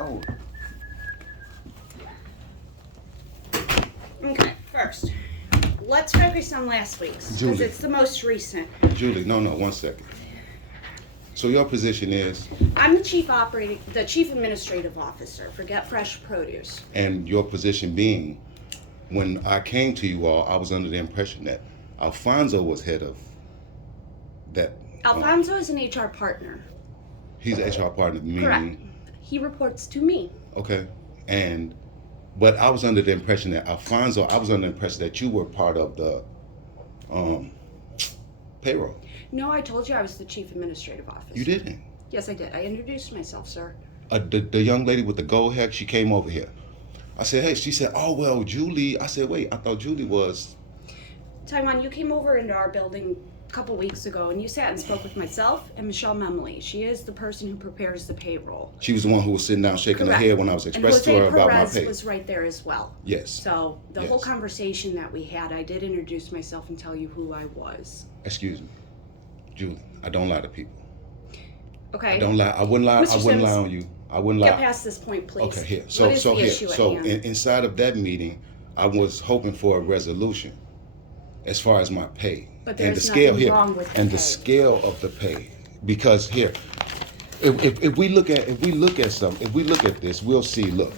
Oh, Okay, first, let's focus on last week's, because Julie. it's the most recent. Julie, no, 1 second. So your position is, I'm the chief administrative officer for Get Fresh Produce. and your position being, when I came to you all, I was under the impression that Alfonso was head of that. Alfonso is an HR partner. He's an HR partner, meaning. Correct. He reports to me. Okay. But I was under the impression that Alfonso, I was under the impression that you were part of the payroll. No, I told you I was the chief administrative officer. You didn't. Yes, I did. I introduced myself, sir. The young lady with the gold hair, she came over here. I said, hey, she said, oh, well, Julie. I said, wait, I thought Julie was. Taiwan, you came over into our building a couple weeks ago and you sat and spoke with myself and Michelle Memley. She is the person who prepares the payroll. She was the one who was sitting down shaking Correct. her head when I was expressing to her and about my Perez pay. was right there as well. Yes. So the Yes. whole conversation that we had, I did introduce myself and tell you who I was. Excuse me. Julie, I don't lie to people. Okay. I don't lie. I wouldn't lie. Mr. I wouldn't lie Sims, on you. I wouldn't lie. Get past this point, please. Okay, here. What So is so the here. issue at So hand? inside of that meeting, I was hoping for a resolution as far as my pay. But and the there's scale nothing here wrong with the and pay. the scale of the pay. Because here, if we look at this, we'll see, look.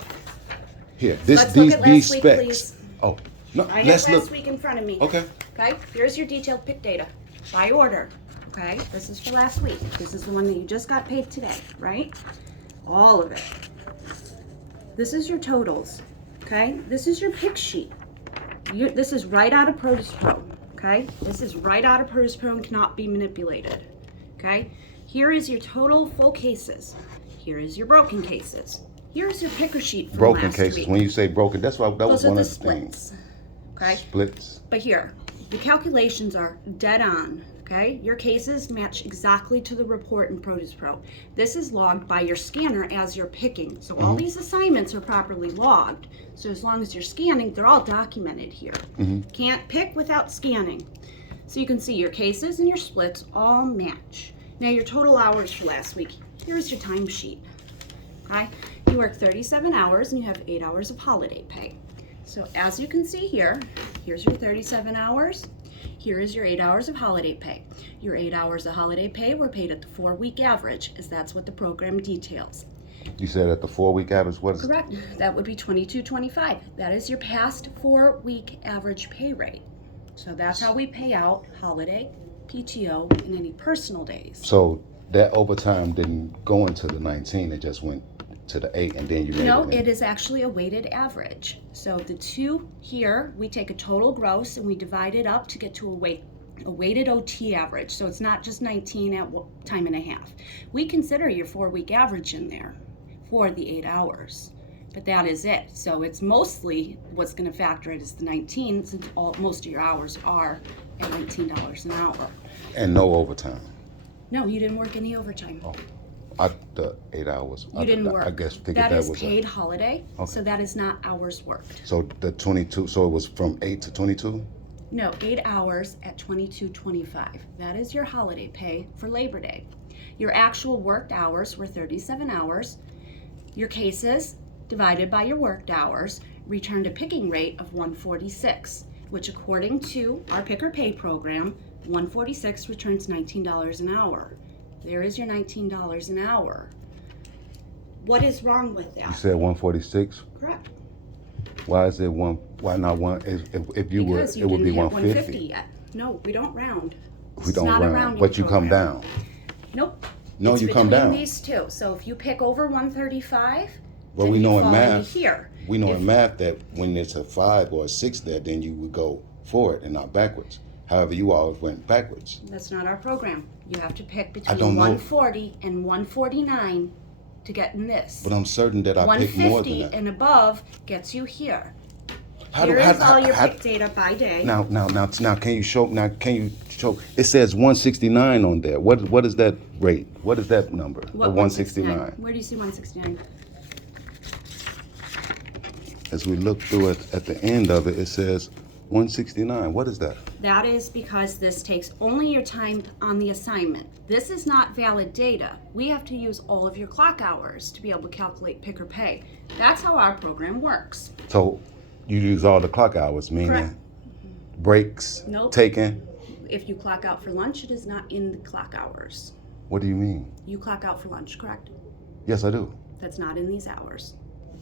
Here, Let's look at these last week, specs. please. Oh, no, I let's have last look. week in front of me. Okay. Okay, here's your detailed pick data by order. Okay, this is for last week. This is the one that you just got paid today, right? All of it. This is your totals. Okay, this is your pick sheet. This is right out of Produce Pro. Okay, this is right out of Produce Pro and cannot be manipulated. Okay, here is your total full cases. Here is your broken cases. Here's your picker sheet from Broken last cases. week. When you say broken, that was Those are one the of the things. splits. Okay. Splits. But here, the calculations are dead on, okay? Your cases match exactly to the report in Produce Pro. This is logged by your scanner as you're picking. So all these assignments are properly logged. So as long as you're scanning, they're all documented here. Can't pick without scanning. So you can see your cases and your splits all match. Now your total hours for last week, here's your timesheet, okay? You work 37 hours and you have 8 hours of holiday pay. So as you can see here, here's your 37 hours. Here is your 8 hours of holiday pay. Your 8 hours of holiday pay were paid at the 4-week average, as that's what the program details. You said at the 4-week average, what is Correct. That would be $22.25. That is your past 4-week average pay rate. So that's how we pay out holiday, PTO, and any personal days. So that overtime didn't go into the 19, it just went to the 8, and then you made No, it. it is actually a weighted average. So the two here, we take a total gross and we divide it up to get to a weighted OT average. So it's not just 19 at time and a half. We consider your 4-week average in there for the 8 hours, but that is it. So it's mostly what's going to factor it is the 19, since most of your hours are at $19 an hour. And no overtime. No, you didn't work any overtime. The 8 hours. You didn't work. I guess figured that is was paid holiday, Okay. so that is not hours worked. So the 22. So it was from 8 to 22. No, 8 hours at $22.25. That is your holiday pay for Labor Day. Your actual worked hours were 37 hours. Your cases divided by your worked hours returned a picking rate of 146, which according to our picker pay program, 146 returns $19 an hour. There is your $19 an hour. What is wrong with You that? said 146. Correct. Why is it one? Why not one? If you were, Because you it would didn't be hit 150. yet. No, we don't round. We It's don't not a round, rounding but you come program. down. Nope. No, It's you come between down. these two. So if you pick over 135, Well, then we you know in fall into math. here. We know If- in math that when it's a 5 or a 6 there, then you would go forward and not backwards. However, you always went backwards. That's not our program. You have to pick I between don't know. 140 and 149 to get in this. But I'm certain that I picked more than 150 that. and above gets you here. How Here do- is how- all your how- pick data by day. Now, can you show? Now, can you show? It says 169 on there. What is that rate? What is that number? What, The 169. Where do you see 169? As we look through it at the end of it, it says 169. What is that? That is because this takes only your time on the assignment. This is not valid data. We have to use all of your clock hours to be able to calculate pick or pay. That's how our program works. So you use all the clock hours, meaning Correct. breaks, Nope. taken? If you clock out for lunch, it is not in the clock hours. What do you mean? You clock out for lunch, correct? Yes, I do. That's not in these hours.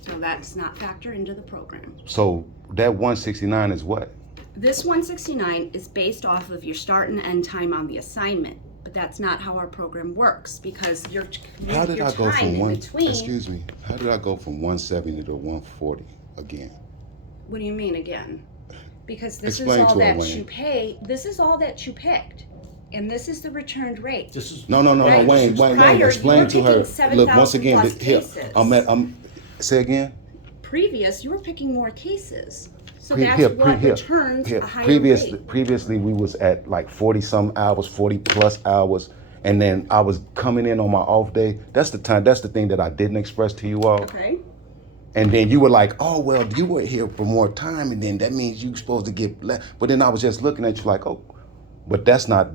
So that's not factored into the program. So that 169 is what? This 169 is based off of your start and end time on the assignment, but that's not how our program works because your How did your I go time from in one? between. Excuse me. How did I go from 170 to 140 again? What do you mean again? Because this Explain is all to her, that Wayne. you pay. This is all that you picked, and this is the returned rate. This is No, Right. Wayne. Prior, you Explain were to her. picking Look, once 7,000 again, plus here. cases. Say again. Previous, you were picking more cases, so Pre- that's here, what pre- here, returns here. a higher rate. Previously, we was at like 40 some hours, 40 plus hours, and then I was coming in on my off day. That's the time. That's the thing that I didn't express to you all. Okay. And then you were like, "Oh well, you were here for more time, and then that means you supposed to get less." But then I was just looking at you like, "Oh, but that's not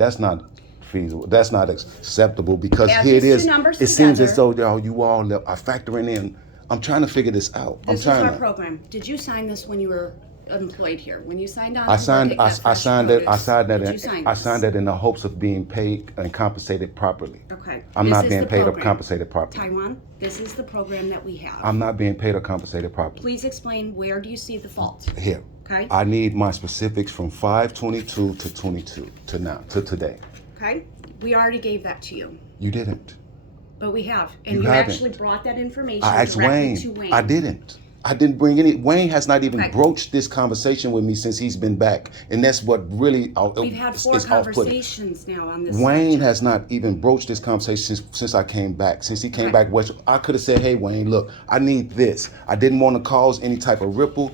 feasible. That's not acceptable because Add here it these two is. numbers It seems as together. though you all are factoring in. I'm trying to figure this out. This is I'm trying our to. program. Did you sign this when you were employed here? When you signed on? I to signed. work I, at I Fresh signed it. I Produce? signed that. Did you In, sign I this? signed that in the hopes of being paid and compensated properly. Okay. I'm This not is being the paid or program. compensated properly. Taiwan, this is the program that we have. I'm not being paid or compensated properly. Please explain where do you see the fault? Here. Okay. I need my specifics from 5/22 to 22 to now to today. Okay. We already gave that to you, You didn't. but we have, and You you haven't. actually brought that information I asked directly Wayne. to Wayne. I didn't. I didn't bring any. Wayne has not even Okay. broached this conversation with me since he's been back, and that's what really We've had 4 is off-putting. conversations now on this. Wayne subject. has not even broached this conversation since I came back. Since he came Okay. back, which I could have said, "Hey, Wayne, look, I need this." I didn't want to cause any type of ripple.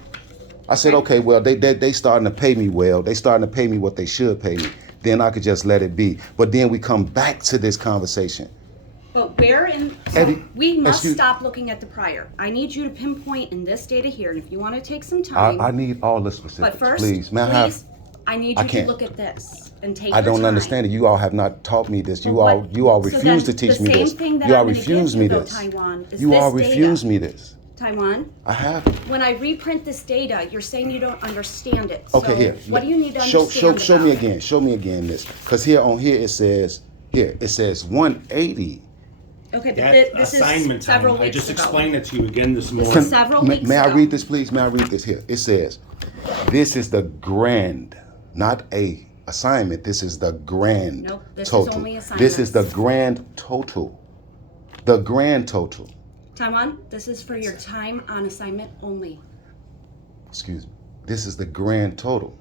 I said, Okay. "Okay, well, they starting to pay me well. They starting to pay me what they should pay me. Then I could just let it be." But then we come back to this conversation. But where in, so Eddie, we must excuse- stop looking at the prior. I need you to pinpoint in this data here, and if you want to take some I time. need all the specifics, But first, please. May I have? I need I you to can't. look at this and take I your don't time. understand it. You all have not taught me this. You Well, all what- you all so refuse to then teach the me same this. thing that You all I'm gonna refuse give me you, though, this. Taiwan, is You all this data. refuse me this. Taiwan, I have. when I reprint this data, you're saying you don't understand it. Okay, so here. What do you need to show understand show me about it? again. Show me again this. Because here on here it says 180. Okay, but that this assignment is several time. I weeks just ago. explained it to you again this This morning. is several weeks May I ago. read this, please? May I read this here? It says, "This is the grand, not a assignment. This is the grand Nope, this is total. only This is the assignments. grand total. The grand total. Taiwan, this is for your time on assignment only. Excuse me. This is the grand total.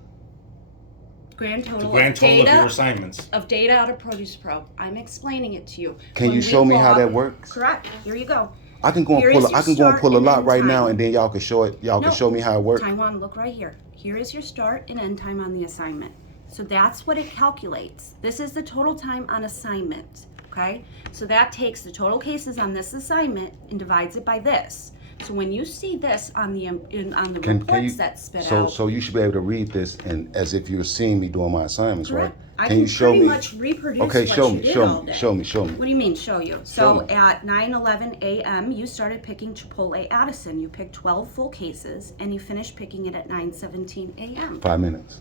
Grand total, The grand of total data of your assignments. of data out of Produce Pro. I'm explaining it to you. Can When you we show me how log- that works? Correct. Here you go. I can go and Here pull. is your I can go and start pull a and lot end right now, time. and then y'all can show it. Y'all No. can show me how it works. Taiwan, look right here. Here is your start and end time on the assignment. So that's what it calculates. This is the total time on assignment. Okay? So that takes the total cases on this assignment and divides it by this. So when you see this on the on the Can reports you? that spit So out, so you should be able to read this and as if you're seeing me doing my assignments, correct? right? I can you show pretty me? much reproduce Okay, what show you me, did show all me, day. show me, show me. What do you mean, show you? Show So me. at 9:11 a.m., you started picking Chipotle Addison. You picked 12 full cases, and you finished picking it at 9:17 a.m. 5 minutes.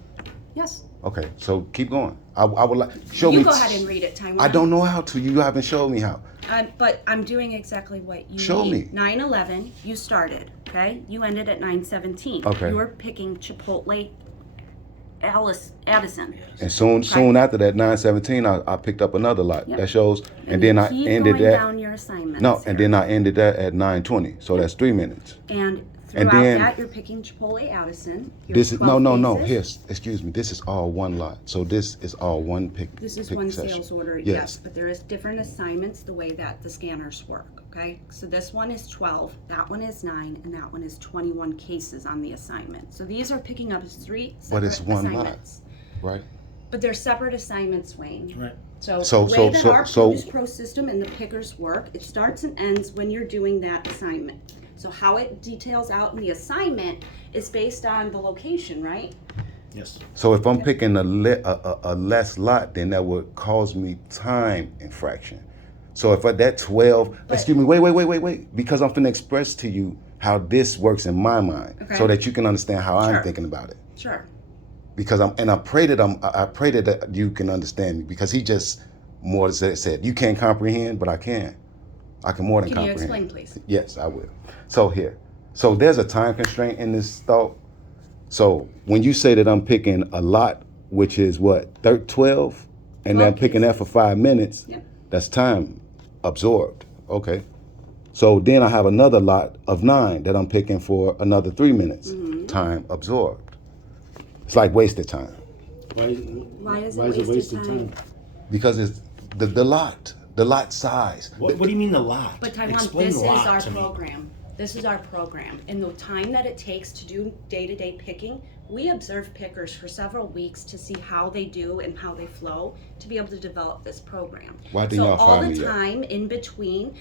Yes. Okay, so keep going. I would like show You me. go ahead and read it, Taiwan. I don't know how to. You haven't showed me how. But I'm doing exactly what you Show need. me. 9:11, you started. Okay, you ended at 9:17. Okay. You were picking Chipotle Addison. And soon after that, 9:17, I picked up another lot. Yep. That shows, and you then I keep ended going that. down your assignments. No, and here. then I ended that at 9:20. So that's 3 minutes. And and throughout then- that, you're picking Chipotle Addison. This is no. 12 cases. Here, excuse me. This is all one lot. So this is all one pick. This is pick one session. sales order, Yes. yes, but there is different assignments the way that the scanners work, okay? So this one is 12, that one is 9, and that one is 21 cases on the assignment. So these are picking up as 3 But separate it's one lot. assignments. Right. But they're separate assignments, Wayne. Right. So So- the so- way that so- our so- Produce Pro system and the pickers work, it starts and ends when you're doing that assignment. So how it details out in the assignment is based on the location, right? Yes. So if I'm picking a less lot, then that would cause me time infraction. So if that 12, excuse me, wait, because I'm finna express to you how this works in my mind, Okay. so that you can understand how Sure. I'm thinking about it. Sure. Because I pray that you can understand me, because he just more said you can't comprehend, but I can more than Can you comprehend. explain, please? Yes, I will. So there's a time constraint in this thought. So when you say that I'm picking a lot, which is what, 12, and then I'm 12 picking that for 5 minutes, Yep. that's time absorbed. Okay. So then I have another lot of 9 that I'm picking for another 3 minutes, time absorbed. It's like wasted time, Why is it a wasted time? because it's the lot size. What do you mean the lot? But Taiwan, Explain this is lot our to me. program. This is our program. In the time that it takes to do day-to-day picking, we observe pickers for several weeks to see how they do and how they flow to be able to develop this program. Why didn't So y'all all fire the me yet? time in between,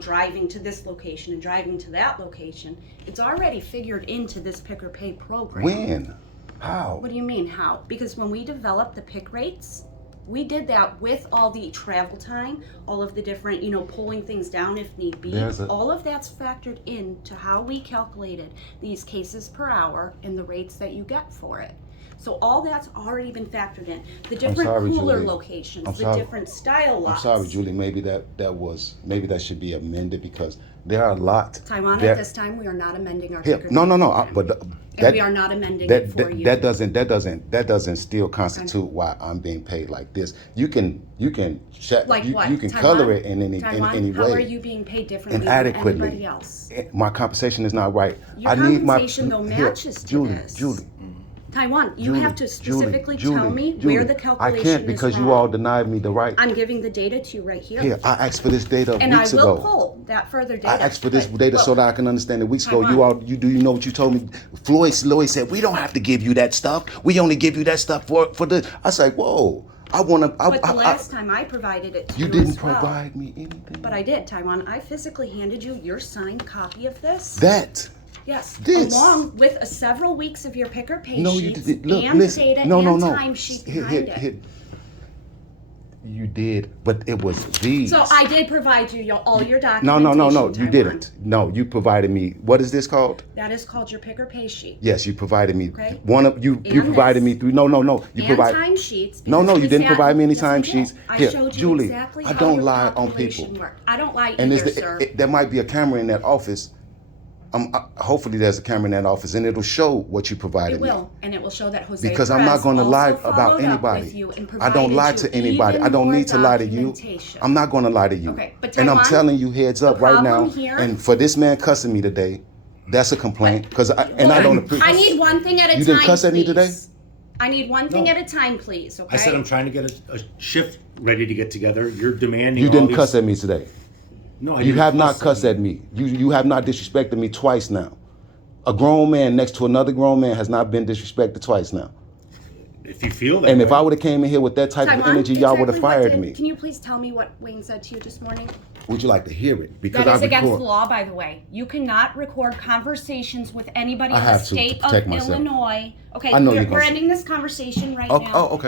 driving to this location and driving to that location, it's already figured into this picker pay program. When? How? What do you mean, how? Because when we developed the pick rates, we did that with all the travel time, all of the different, pulling things down if need be. All of that's factored into how we calculated these cases per hour and the rates that you get for it. So all that's already been factored in. The different sorry, cooler Julie. locations, I'm the sorry. different style lots. I'm sorry, Julie. Maybe that should be amended, because there are a lot. Taiwan, there- at this time, we are not amending our Here, picker no. pay I- program. But And we are not amending it for you. that doesn't still constitute why I'm being paid like this. You can Like what? you can Taiwan? color it in any Taiwan, how way. are you being paid differently Inadequately. than anybody else? My compensation is not right. Your I need my compensation, though, matches to Julie, this. Julie. Taiwan, you Julie, have to specifically Julie, tell me Julie, where the I calculation can't, because is you wrong. all denied me the right. I'm giving the data to you right here. Here, I asked for this data and I weeks will ago. pull that further data. I asked for this but data so look, that I can understand it weeks ago. Taiwan. Do you know what you told me? Lloyd said, we don't have to give you that stuff. We only give you that stuff for the. I was like, whoa. But the last time I provided it to you You didn't as well. provide me anything. But I did, Taiwan. I physically handed you your signed copy of this. That. Yes, This. along with several weeks of your picker pay No, you sheets did. Look, and listen. data No, and no. timesheet behind it. You did, but it was these. So I did provide you all your No, documentation. you Taiwan. didn't. No, you provided me. What is this called? That is called your picker pay sheet. Yes, you provided me. Okay. One of you. You And provided this. me through. No. You And provided. timesheets. No, because you we didn't sat- provide me any yes, I did. timesheets. I Here, showed you Julie, exactly I how don't your lie on calculation people. worked. I don't lie And either, sir. there might be a camera in that office. Hopefully there's a camera in that office, and it'll show what you provided It me. will, and it will show that Jose Because I'm not Perez going to lie also about followed up anybody. with you and I don't lie provided to you anybody. I even don't more need to lie to you. documentation. I'm not going to lie to you. Okay, but and I'm Taiwan, telling you heads up the right now. problem here- And for this man cussing me today, that's a complaint. Because I don't appreciate. I need one thing at a time. You didn't cuss at me please. today? I need one thing at a time, please. Okay. I said I'm trying to get a shift ready to get together. You're demanding. You all didn't these- cuss at me today. No, I You didn't have not cuss cussed at me. You have not disrespected me twice now. A grown man next to another grown man has not been disrespected twice now. If you feel that. And if way. I would have came in here with that type of Taiwan, energy, y'all would have exactly what fired did- me. Can you please tell me what Wayne said to you this morning? Would you like to hear it? Because That is I against record. the law, by the way. You cannot record conversations with anybody I in the have to state of protect myself. Illinois. Okay, I know we're you're gonna- ending this conversation right Oh, now. oh, okay.